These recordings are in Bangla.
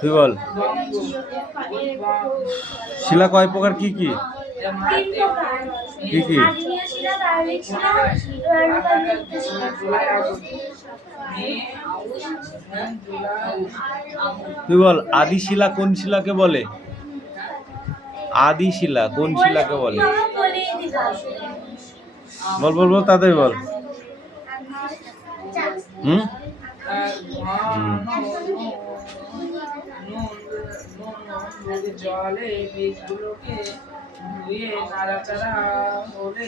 তুই বল শিলা কয় প্রকার, কি কি কি কি? তুই বল আদি শিলা কোন শিলাকে বলে? আদি শিলা কোন শিলাকে বলে? বল বল বল তাড়াতাড়ি বল।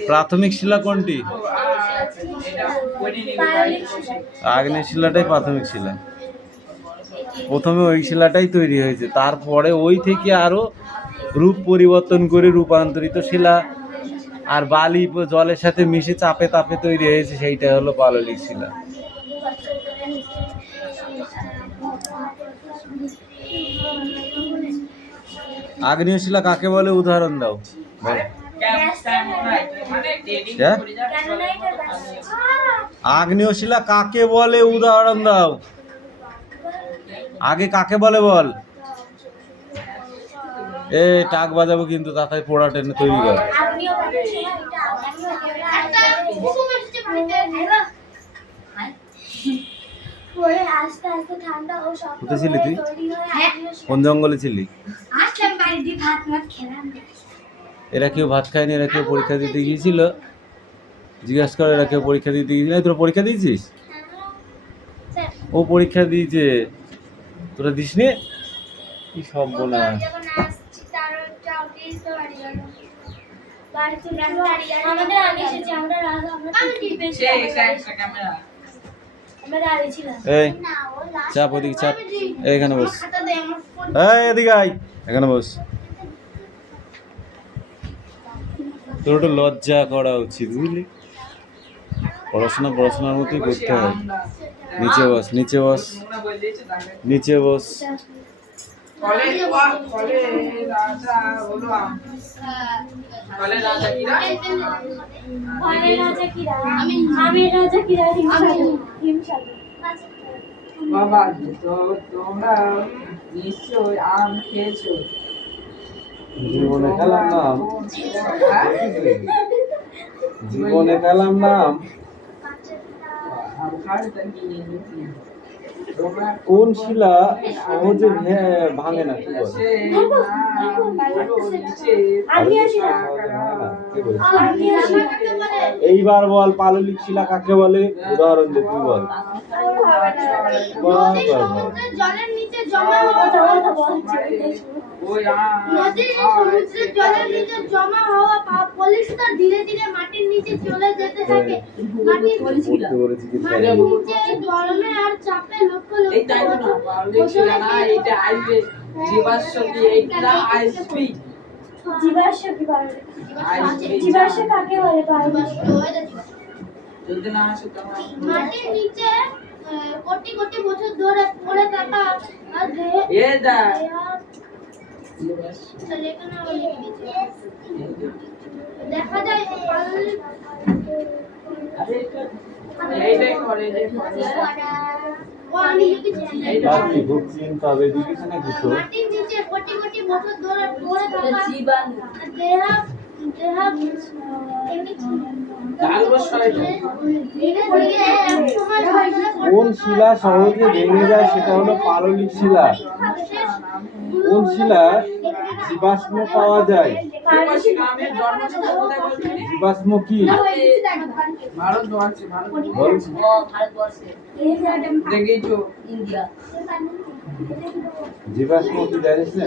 প্রাথমিক শিলা কোনটি? আগ্নেয় শিলাটাই প্রাথমিক শিলা। প্রথমে ওই শিলাটাই তৈরি হয়েছে, তারপরে ওই থেকে আরো রূপ পরিবর্তন করে রূপান্তরিত শিলা আর বালি জলের সাথে মিশে চাপে তাপে তৈরি হয়েছে, সেইটা হলো পাললিক শিলা। আগ্নেয় শিলা কাকে বলে উদাহরণ দাও। আগ্নেয় শিলা কাকে বলে উদাহরণ দাও। আগে কাকে বলে বল। এ টাক বাজাবো কিন্তু, তাড়াতাড়ি পোড়া টেনে তৈরি কর। কোথায় ছিলি তুই? কোন জঙ্গলে ছিলি? এরা কেউ ভাত খায়নি, এরা কেউ পরীক্ষা দিতে গিয়েছিল? জিজ্ঞাসা করে এরা কেউ পরীক্ষা দিতে গিয়েছিল? তোরা পরীক্ষা দিয়েছিস? ও পরীক্ষা দিয়েছে, তোরা দিসনি? কি সব বলা। এই চাপ ওদিকে চাপ, এইখানে বস। এই এদিকে আয়, এখানে বস। তোর একটু লজ্জা করা উচিত বুঝলি, পড়াশোনার মতোই করতে হয়। নিচে বস, নিচে বস, নিচে বস। বাবা তোমরা নিশ্চয় আম খেয়েছো। জীবনে খেলাম নাম, জীবনে খেলাম নাম। কোন শিলা সহজে ভাঙে না? কি বল? এইবার বল পাললিক শিলা কাকে বলে উদাহরণ দে, তুই বল। জলের নিচে জমা হওয়া পলিস্তর ধীরে ধীরে মাটির নিচে চলে যেতে থাকে। মাটির নিচে গরমে আর চাপে লক্ষ মাটির নিচে কোটি কোটি বছর ধরে পড়ে থাকা দেখা যায়। মাটির নিচে কোটি কোটি বছর ধরে পড়ে থাকা কোন শিলা সহজে ভেঙে যায় সেটা হলো পাললিক শিলা। কোন শিলা জীবাশ্ম পাওয়া যায়? জীবাশ্ম কি? জীবাশ্ম কি জানিস না?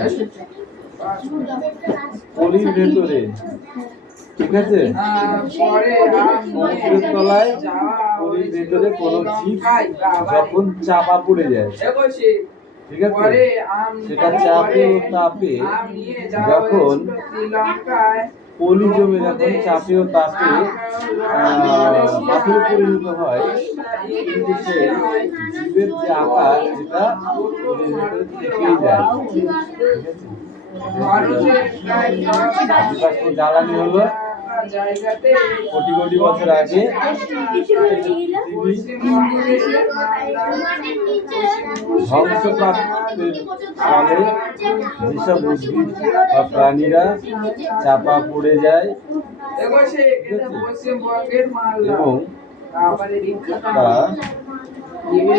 পলির ভেতরে, ঠিক আছে, সমুদ্রের তলায় পলির ভেতরে কোন জীব যখন চাপা পড়ে যায় ঠিক আছে? পরে আম সেটা চাপে ও তাপে আম নিয়ে যাওয়া যখন হয়েছিল শ্রীলঙ্কায়। পলি জমে যখন চাপে ও তাপে পাথরে পরিণত হয়, কিন্তু সেই জীবের যে আকার সেটা পলির ভেতরে থেকেই যায়। ঠিক আছে? মানুষের প্রায় জীবাশ্ম জ্বালানি হলো জায়গাতে কোটি কোটি বছর আগে ধ্বংসপ্রাপ্তের ফলে যেসব উদ্ভিদ বা প্রাণীরা চাপা পড়ে যায় পশ্চিমবঙ্গের মালদা এবং তারপরে বিখ্যাত তা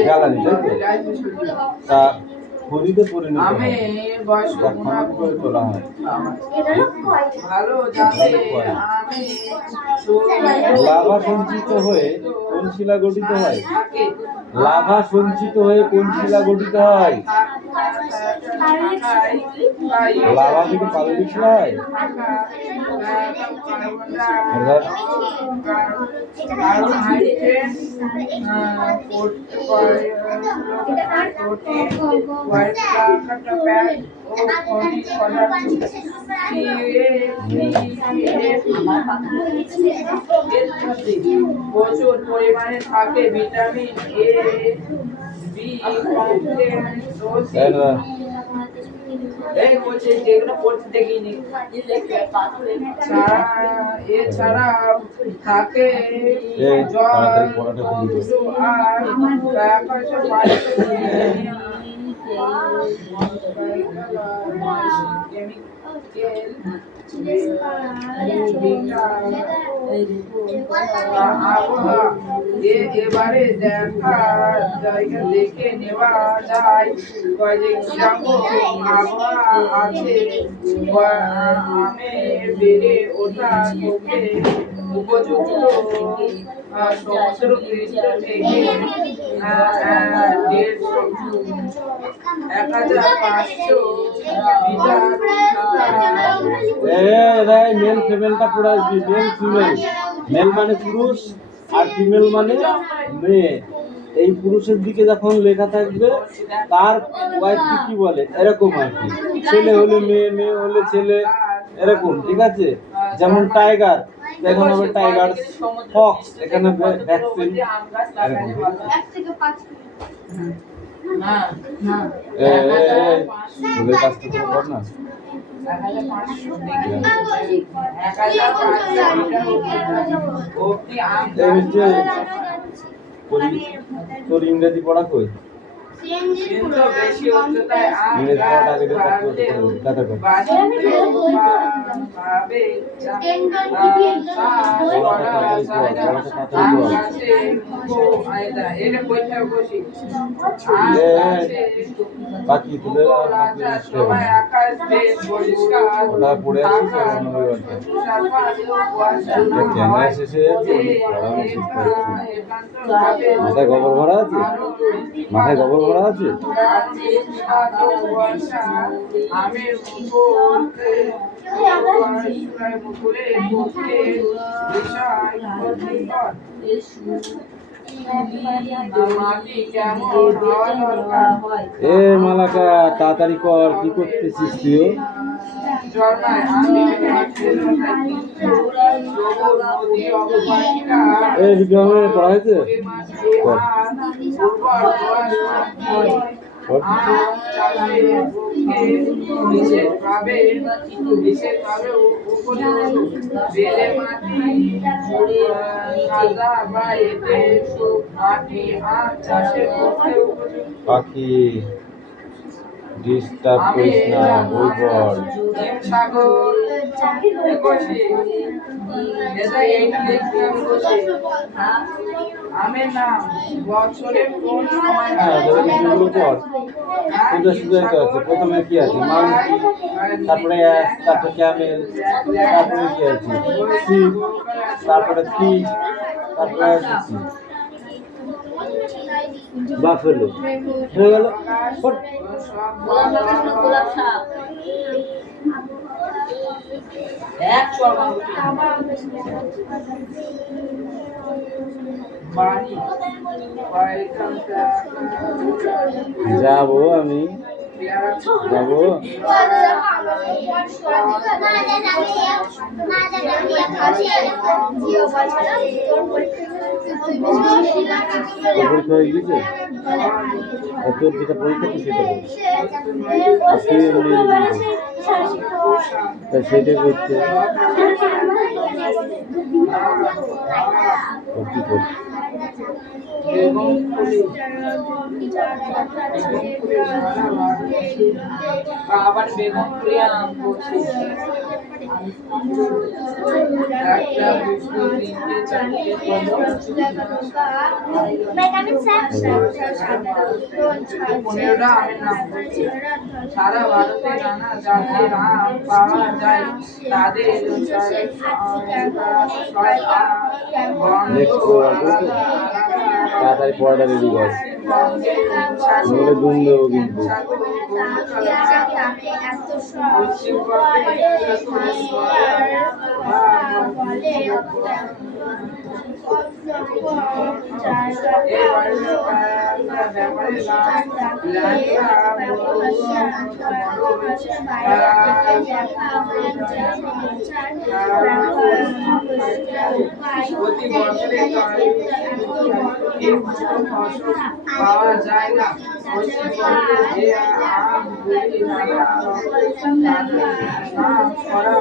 জ্বালানি, তাই তো? তা খনিতে পরিণত আমি হয়, বয়স যা খনন করে তোলা হয়। ভালো জাতে আমি লাভা সঞ্চিত হয়ে কোন শিলা গঠিত হয়? থাকে লাভা সঞ্চিত হয়ে কোন শিলা গঠিত হয়? লাভা থেকে পাললিক শিলা হয়। এবার প্রচুর পরিমাণে থাকে ভিটামিন এ, বি কমপ্লেক্স, এবার এই বলছে যেগুলো পড়তে দেখিনি এছাড়া থাকে এই জল, তাড়াতাড়ি পড়াটা খুলে দাও। আর এবারে দেখা জায়গা দেখে নেওয়া যায় কিরকম আবহাওয়া আছে। আমে বেড়ে ওঠা থেকে উপযুক্ত সমুদ্র পৃষ্ঠ থেকে 1500 মিটার মেল ফিমেলটা পড়ে আসবি। মেল ফিমেল, মেল মানে পুরুষ আর ফিমেল মানে মেয়ে। এই পুরুষের দিকে যখন লেখা থাকবে তার ওয়াইফকে কি বলে, এরকম আর কি। ছেলে হলে মেয়ে, মেয়ে হলে ছেলে, এরকম। ঠিক আছে? যেমন টাইগার, এখন হবে টাইগার ফক্স, এখানে ভ্যাকসিন, এরকম। তোদের কাজটা তো কর না। তোর ইংরেজি পড়া কই? বেশি উচ্চতায় ইংরেজি পড়াটা আগে দেখা কর। বাকি তোদের ওটা পড়ে আসিস আর অন্য ক্যামেরা শেষে যাচ্ছে, পড়ানো শেষ করছে। মাথায় গোবর ভরা আছে, মাথায় গোবর ভরা আছে। এ মালাকা, তাড়াতাড়ি কর, কি করতেছিস তুই? এই বিজ্ঞানে পড়া হয়েছে? পাখি ডিস্টার্ব করিস না, বই পড়। আমের নাম বছরের কোন সময় আছে? প্রথমে কি আছে? মাংকি, তারপরে অ্যাস, তারপরে ক্যামেল, তারপরে কি আছে? শিপ, তারপরে ফিশ, তারপরে আছে কি? বাফেলো। হয়ে গেল। বাড়ি কয়খান যাবো আমি যাবো পরীক্ষা হয়ে গেছে আর তোর যেটা পরীক্ষা তুই সেটা বল আর তুই এমনি তা সেটা করছে ও কি করছে আবার বেগম প্রিয়া নাম করছি একটা দুটো তিনটে চারটে পনেরোটা আমের নাম বলছি সারা ভারতে নানা জাতের আম পাওয়া যায় তাদের তাড়াতাড়ি পড়াটা রেডি কর নইলে দুম দেবো কিন্তু প্রতি বছরে পাওয়া যায় না যে আমগুলি নানা নাম করা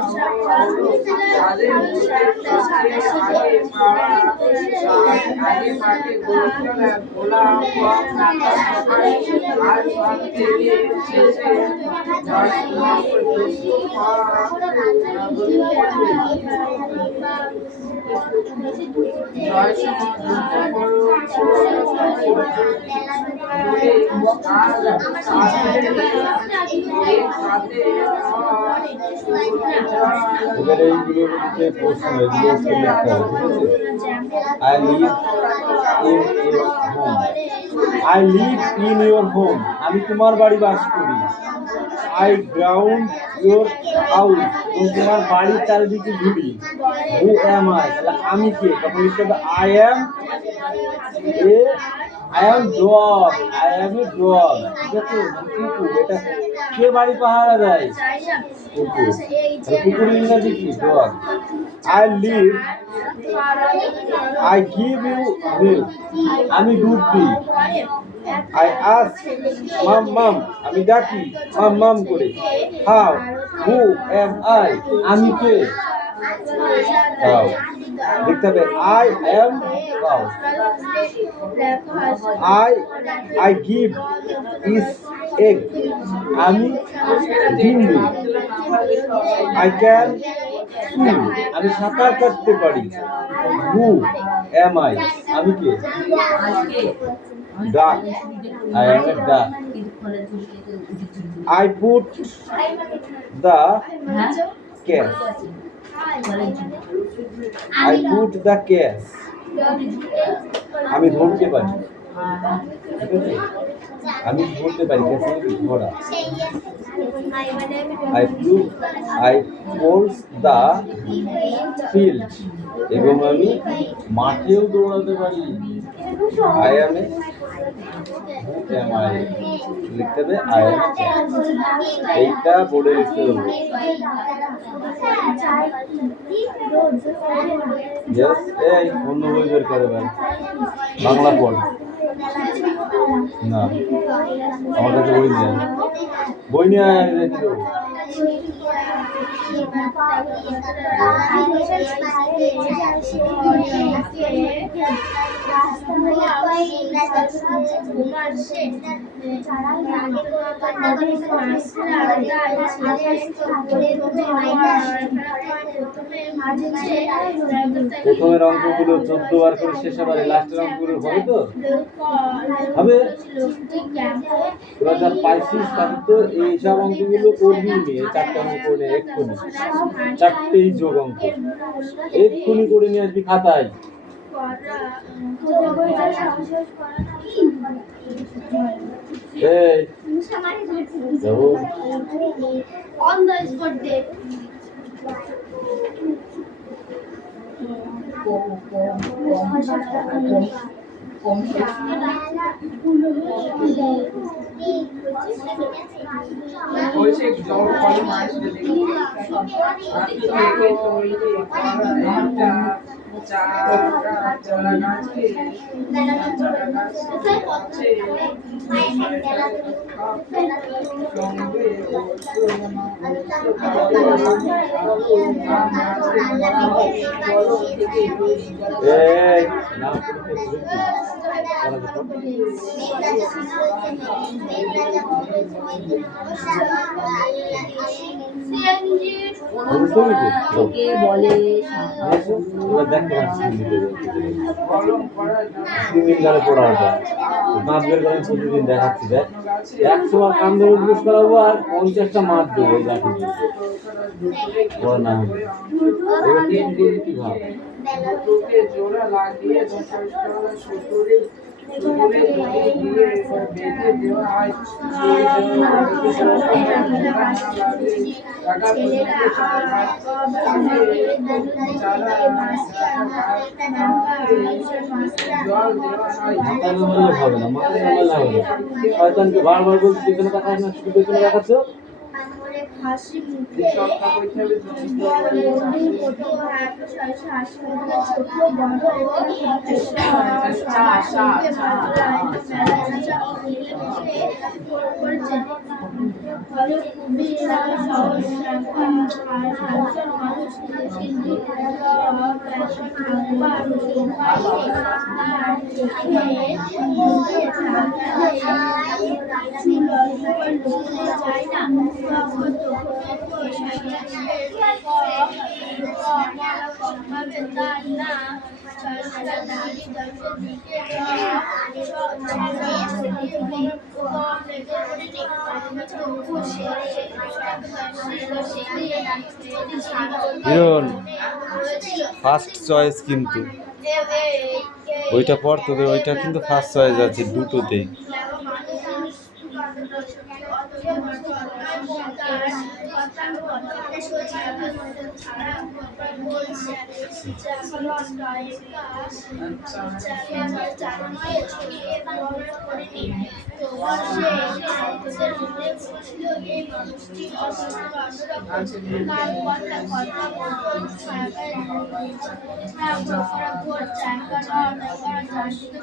হলো তাদের মধ্যে সবচেয়ে আগে পাকে গোলা কম আর সব থেকে শেষে এবারে এইগুলোর মধ্যে প্রশ্ন এগুলো উত্তর লিখতে হবে ঠিক আছে I live in your home আমি তোমার বাড়ি বাস করি আই গ্রাউন্ড ইউর হাউস এবং তোমার বাড়ির চারিদিকে ঘুরি হু অ্যাম আই তাহলে আমি কে তখন লিখতে হবে I am dog I am a dog ঠিক আছে কুকুর এটা কে বাড়ি পাহারা দেয় কুকুর তাহলে কুকুর ইংরাজি কি dog I live I give you milk আমি দুধ দিই আই আস্ক মাম মাম আমি ডাকি মাম মাম করে হাউ হু অ্যাম আই আমি কে কাউ লিখতে হবে I am cow I give is egg আমি ডিম দিই আই ক্যান সুইম আমি সাঁতার কাটতে পারি হু অ্যাম আই আমি কে ডাক আই অ্যাম এ ডাক I put the cash. I put the cash. আমি ধরতে পারি ঠিক আছে আমি ধরতে পারি ক্যাশ মানে ধরা I pulse the field এবং আমি মাঠেও দৌড়াতে পারি I am a who am I লিখতে হবে I am এইটা বোর্ডে লিখতে হবে yes এই অন্য বই বের করে ভাই বাংলা পড় না আমার কাছে বই নিয়ে রেখে দেবো প্রথমের অঙ্কগুলো 14 বার করে শেষ হবে লাস্টের অঙ্কগুলো হবে তো হবে তোরা যা পাইছিস তাদের তো এইসব অঙ্কগুলো করবি নি চারটে অঙ্ক করে এক্ষুনি চারটেই যোগ অঙ্ক এক্ষুনি করে নিয়ে আসবি খাতায় এই যাবো on the spot death. বলছে জল কলে মারছিল দেখি আর থেকে তৈরি একটা চারা গাছে এই না ওকে বলে এবার দেখতে পাচ্ছি কলম করা তিন দিন ধরে পড়া হতো দাঁত বের করে প্রতিদিন দেখাচ্ছি দেখ 100 কান ধরে জিজ্ঞেস করাবো আর 50টা মার দেবো এই লাঠি দিয়ে বড় না হলে এবার 3 দিন কি ভাব দুটোকে জোড়া লাগিয়ে 50 টাকা সুতোরে সুতোরে দিয়ে বেঁধে দেওয়া হয় সেই জন্য টাকা জল দেওয়া হয় মাথায় নামালে হবে না মাথায় নামালে হবে না শয়তানকে বারবার বলছি পেছনে তাকাস না শুধু পেছনে দেখাচ্ছ হাসি মুখে সবটা কইতে হবে হিরণ ফার্স্ট চয়েস কিন্তু ওইটা পর তোদের ওইটা কিন্তু ফার্স্ট চয়েস আছে দুটোতেই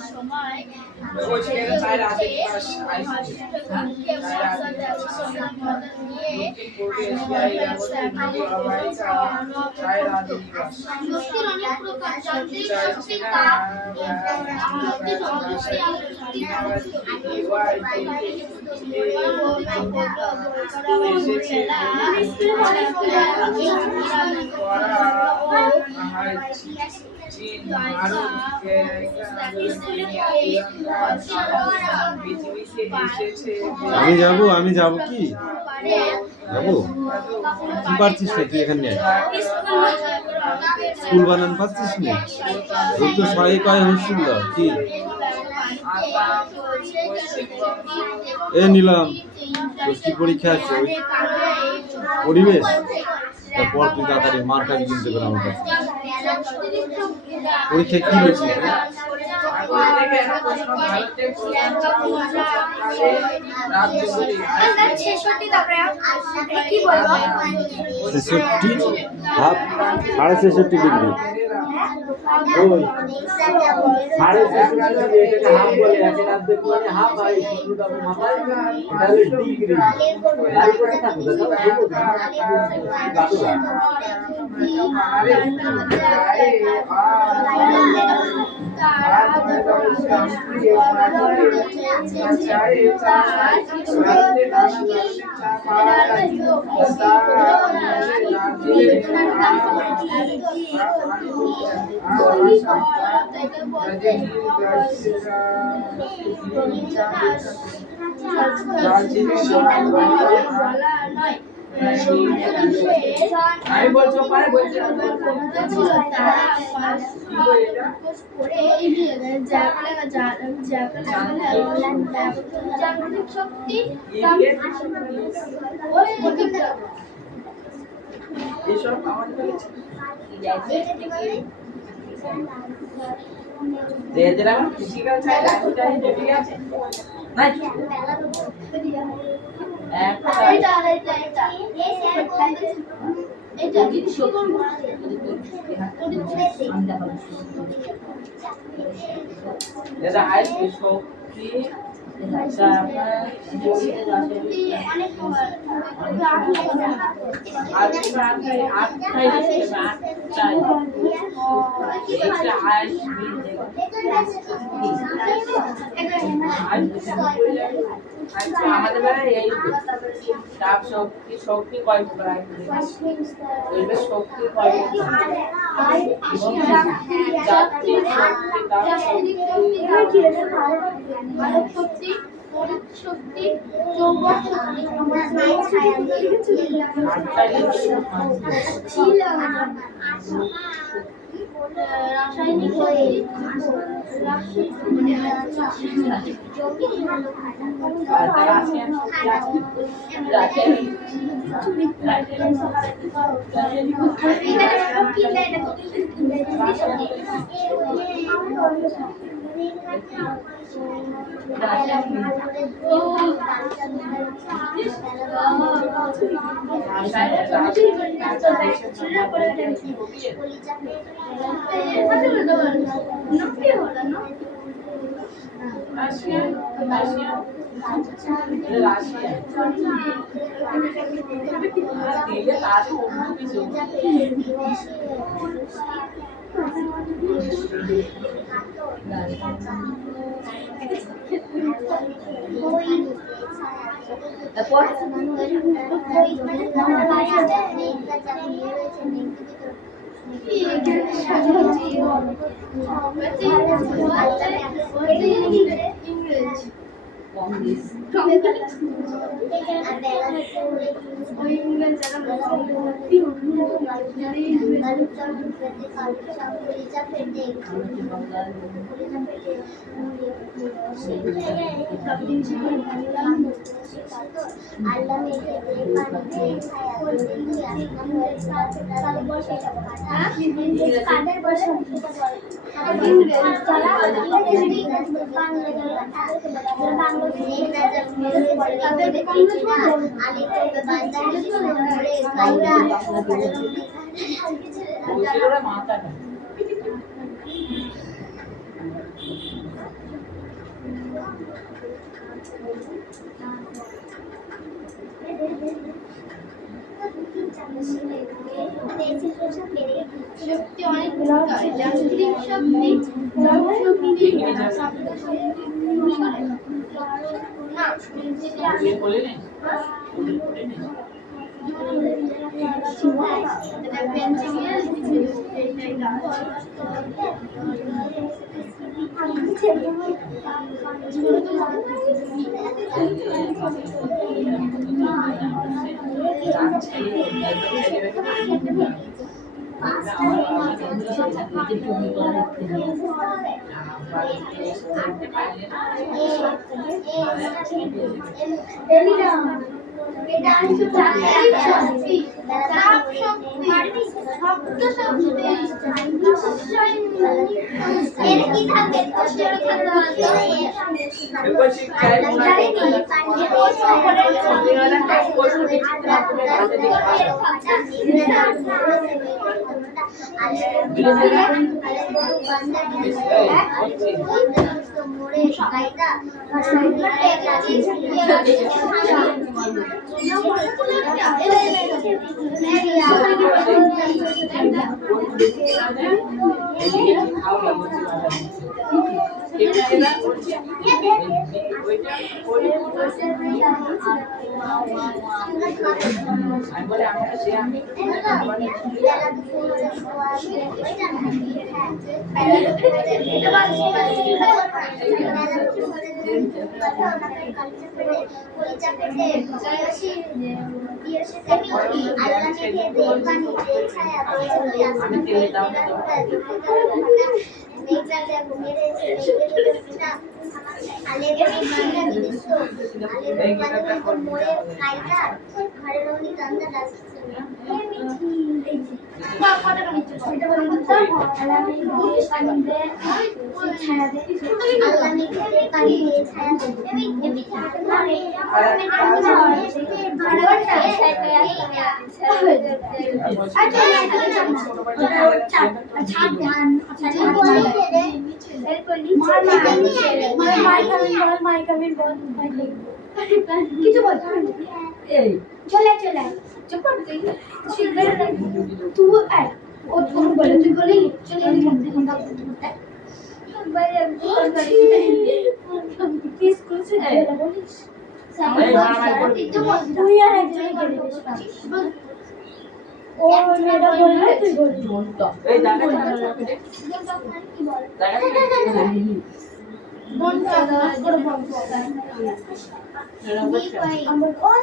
সময় ওই ছেলেটা চাই রাতে পাস শক্তির অনেক প্রকার যান্ত্রিক শক্তি তাপ শক্তি আমি যাব কি যাবো কি পারছিস না তুই এখানে স্কুল বানান পাচ্ছিস না তোর তো ছয় কয় হচ্ছিল কি এ নিলাম তোর কি পরীক্ষা আছে ওই পরিবেশ তারপর তুই তাড়াতাড়ি মার কাছে কিনতে পারে আমার কাছে পরীক্ষা কি লিখছিস ছেষট্টি হাফ 66.5 ডিগ্রি ওই 66.5 ডিগ্রি এটাকে হাফ বলে একের অর্ধেক মানে হাফ আর এই সূত্রটা মাথায় এটা হলো ডিগ্রি লাইক করে থাকো দাদা আমি বলছি পারে বলছি শক্তি এসব আমাদের কাছে যেটা ফিজিক্যাল চাই লাইফটাই ঠিক আছে না একটা যেটা হাইট শক্তি আমাদের বেলায় এই তাপ শক্তি শক্তি কয় প্রকার শক্তি কয় শক্তি শক্তি যৌবন রাসায়নিক শক্তি অনেক যান্ত্রিক শক্তি শক্তি এটা হচ্ছে যান্ত্রিক শক্তি তাপ শক্তি শব্দ শক্তি এর কি থাকবে কোশ্চেন কিছু বলতে চলে চলে চুপ কর তুই তুই ও তুমি বলে তুই বলি চলে কিস করছিস বলিস তুই আর একজন ও মেয়েটা বললে তুই বলবি এই দেখা বন্ধ করে বন্ধ আমার কোন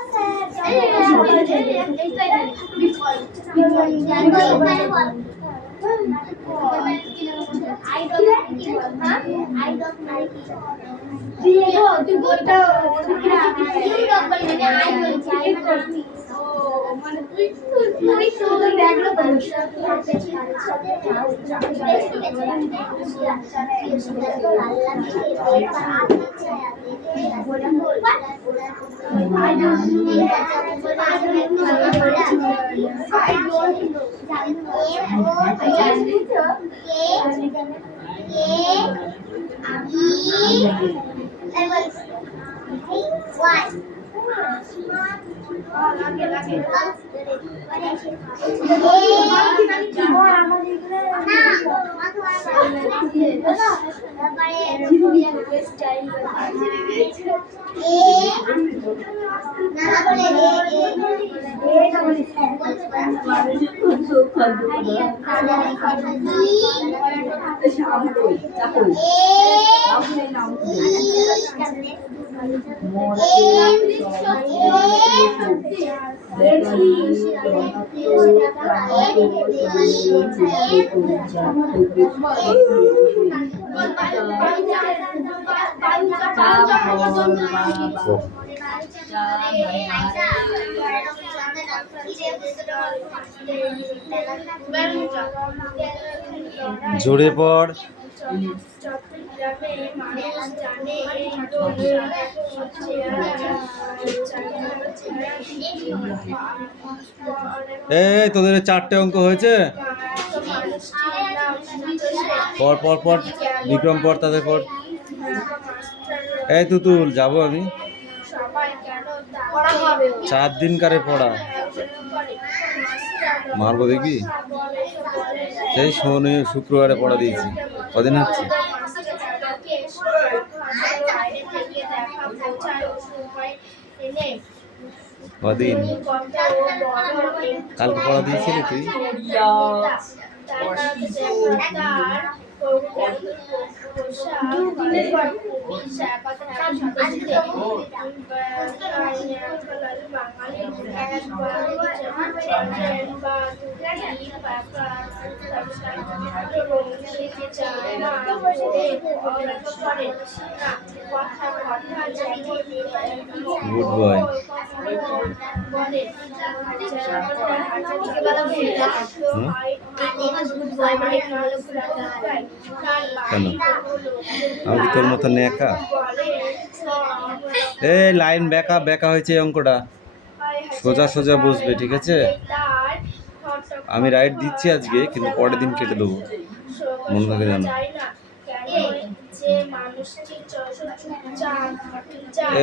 জোরে পড়। চট্টগ্রামে মানুষ জানে এই তো এই তোদের 4টে অঙ্ক হয়েছে? পড় পড় পড় বিক্রম পড়, তাদের পড়। এই তুতুল যাবো আমি। 4 দিনকারে পড়া মারবো দেখি। সেই শনি শুক্রবারে পড়া দিয়েছি, কদিন হচ্ছে? কদিন? কালকে পড়া দিয়েছিলি তুই? Good boy. কেন আমি তোর মতো নেকা? এই লাইন বেঁকা বেঁকা হয়েছে, অঙ্কটা সোজা সোজা বসবে, ঠিক আছে? আমি রাইট দিচ্ছি আজকে, কিন্তু পরের দিন কেটে দেবো, মনে থাকে জানো।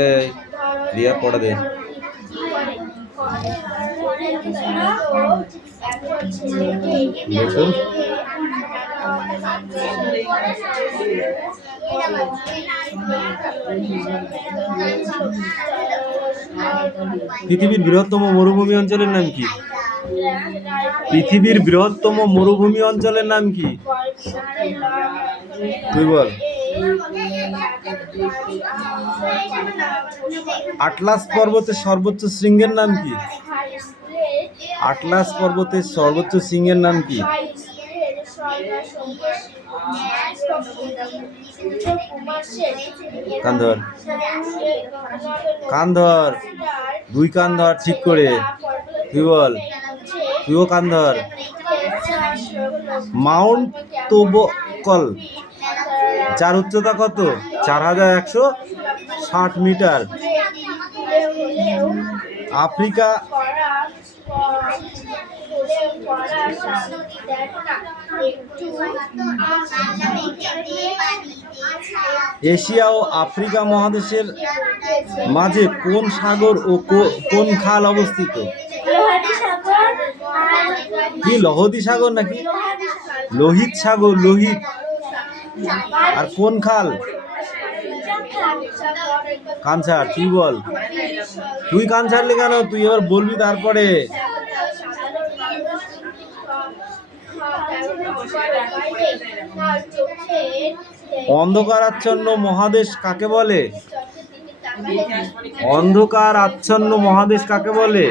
এই রিয়া পড়া দে। পৃথিবীর বৃহত্তম মরুভূমি অঞ্চলের নাম কি? পৃথিবীর বৃহত্তম মরুভূমি অঞ্চলের নাম কি? তুই বল। আটলাস পর্বতের সর্বোচ্চ শৃঙ্গের নাম কি? আটলাস পর্বতের সর্বোচ্চ শৃঙ্গের নাম কি? কান ধর, কান ধর, 2 কান ধর ঠিক করে, তুই বল। তুইও কান ধর। মাউন্ট তোবকল, যার উচ্চতা কত? 4160 মিটার। আফ্রিকা এশিয়া ও আফ্রিকা মহাদেশের মাঝে কোন সাগর ও কোন খাল অবস্থিত? কি লোহিত সাগর নাকি? লোহিত সাগর, লোহিত। আর কোন খাল? কান ছাড়, তুই বল। তুই কান ছাড়লি কেন? তুই এবার বলবি তারপরে। অন্ধকার আচ্ছন্ন মহাদেশ কাকে বলে? অন্ধকার আচ্ছন্ন মহাদেশ কাকে বলে?